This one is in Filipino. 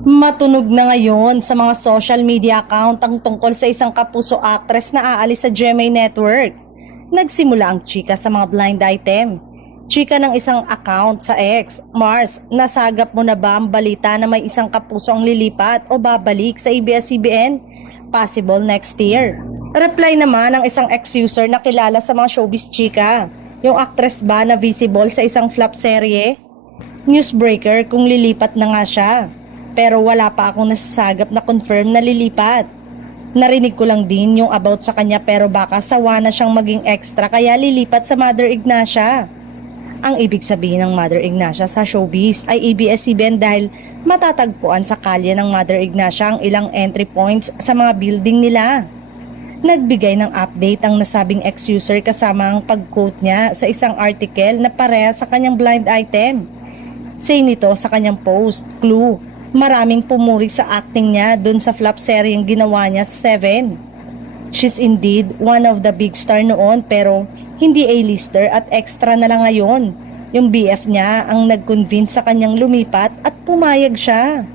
Matunog na ngayon sa mga social media account ang tungkol sa isang kapuso actress na aalis sa GMA Network. Nagsimula ang chika sa mga blind item. Chika ng isang account sa X, Mars, nasagap mo na ba ang balita na may isang kapuso ang lilipat o babalik sa ABS-CBN? Possible next year. Reply naman ng isang ex-user na kilala sa mga showbiz chika. Yung actress ba na visible sa isang flop serye? Newsbreaker kung lilipat na nga siya. Pero wala pa akong nasasagap na confirm na lilipat. Narinig ko lang din yung about sa kanya pero baka sawa na siyang maging extra kaya lilipat sa Mother Ignacia. Ang ibig sabihin ng Mother Ignacia sa showbiz ay ABS-CBN dahil matatagpuan sa kalye ng Mother Ignacia ang ilang entry points sa mga building nila. Nagbigay ng update ang nasabing ex-user kasama ang pag-quote niya sa isang article na pareha sa kanyang blind item. Say nito sa kanyang post, clue. Maraming pumuri sa acting niya dun sa flop seryeng ginawa niya sa Seven. She's indeed one of the big star noon pero hindi A-lister at extra na lang ngayon. Yung BF niya ang nag-convince sa kanyang lumipat at pumayag siya.